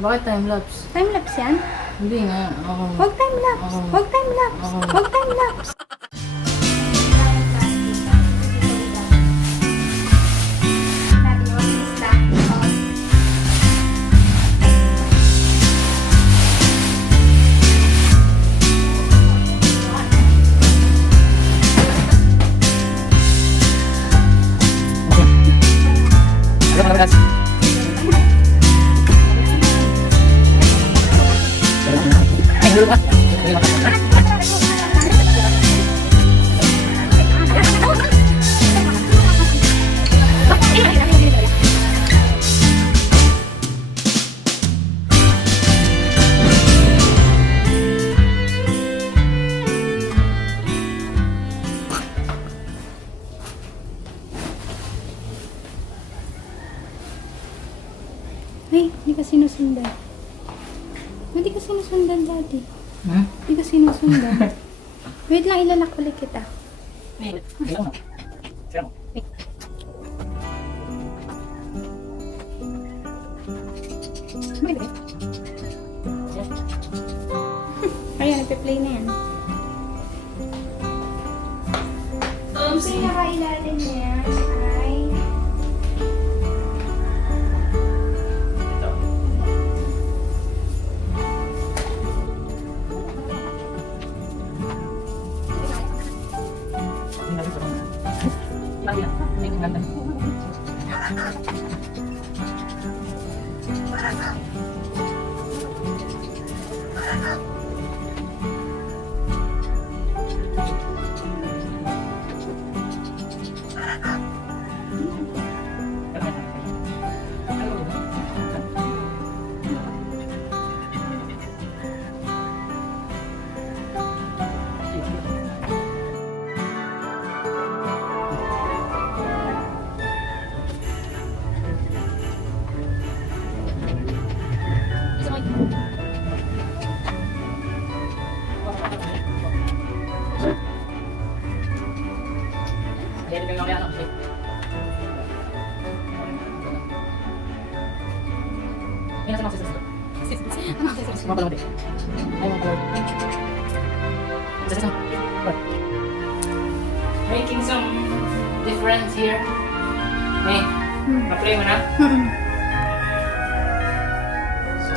Bakit time-lapse? Time-lapse yan? Hindi nga. Huwag time-lapse! Huwag time-lapse! Huwag time-lapse! Ay, hindi ka sinusundan. Hindi ka sinusundan, Daddy. Hmm? Hindi ka sinusundan. Wait lang, ilalak ulit kita. Ayan, nagpe-play na yan. Ang pinakailalim niya ay... Making some difference here. Hey, na-play mo na?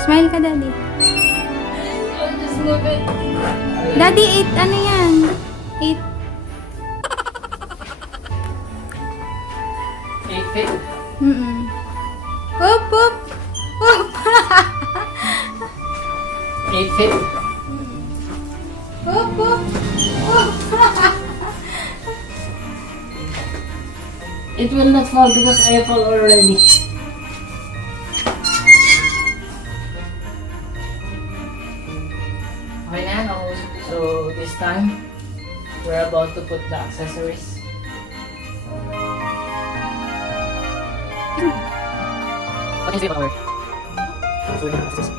Smile ka, Daddy. I'll just move it. Daddy, 8, ano yan? 8. 8 feet. Hop, hop! Hop! 8 feet. Hop, hop! Hop! It will not fall because I fall already. Okay na, no? So this time, we're about to put the accessories. What is your power? So we have accessories.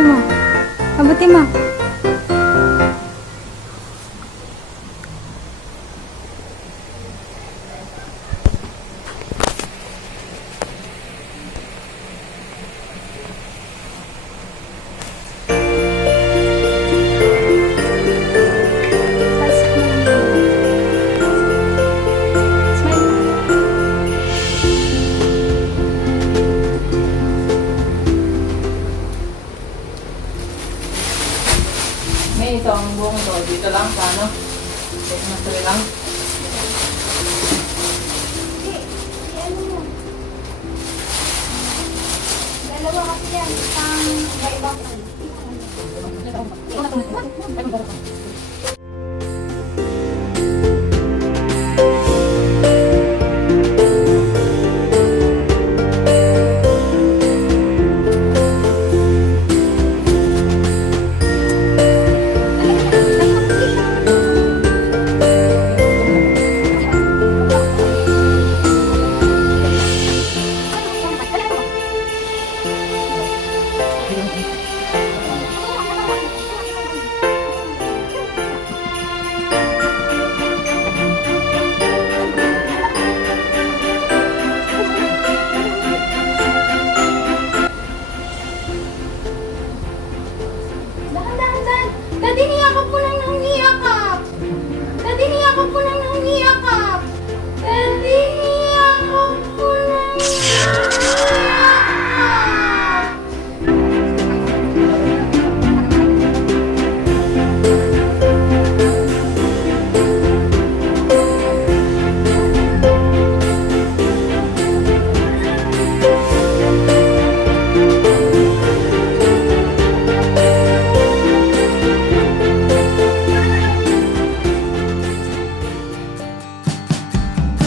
Abutin mo. Abutin mo. May ito ang buhok ito. Dito lang, sa ano? Christmas tree lang. Dalawa kasi yan. Pang iba-iba. Dahan-dahan. Daddy, niyakap mo lang ng niyakap. Daddy, niyakap mo lang ng niyakap. Daddy, niyakap mo lang ng niyakap.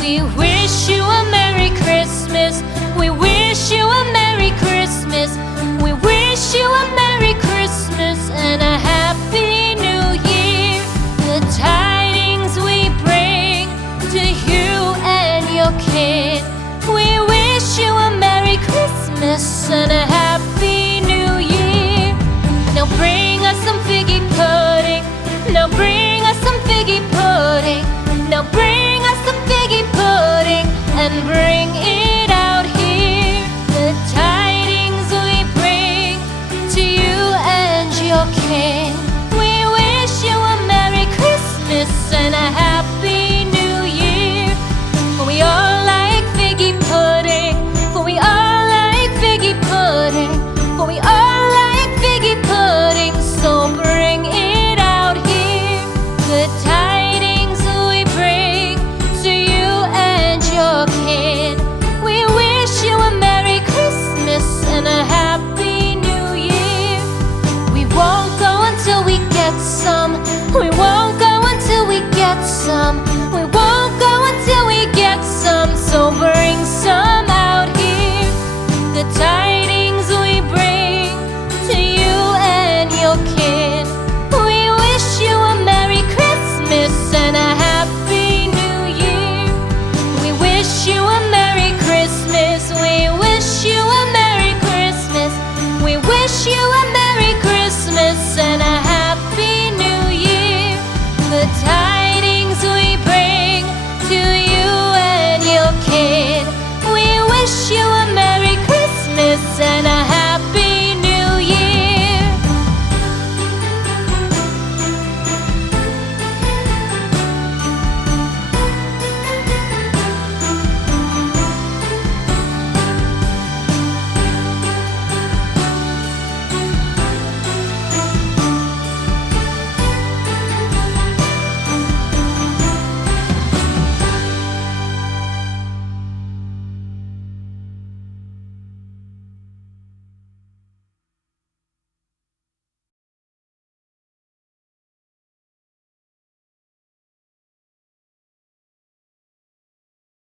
We wish you a Merry Christmas. We wish you a Merry Christmas. We wish you a Merry Christmas and a Happy New Year. The tidings we bring to you and your kid. We wish you a Merry Christmas and a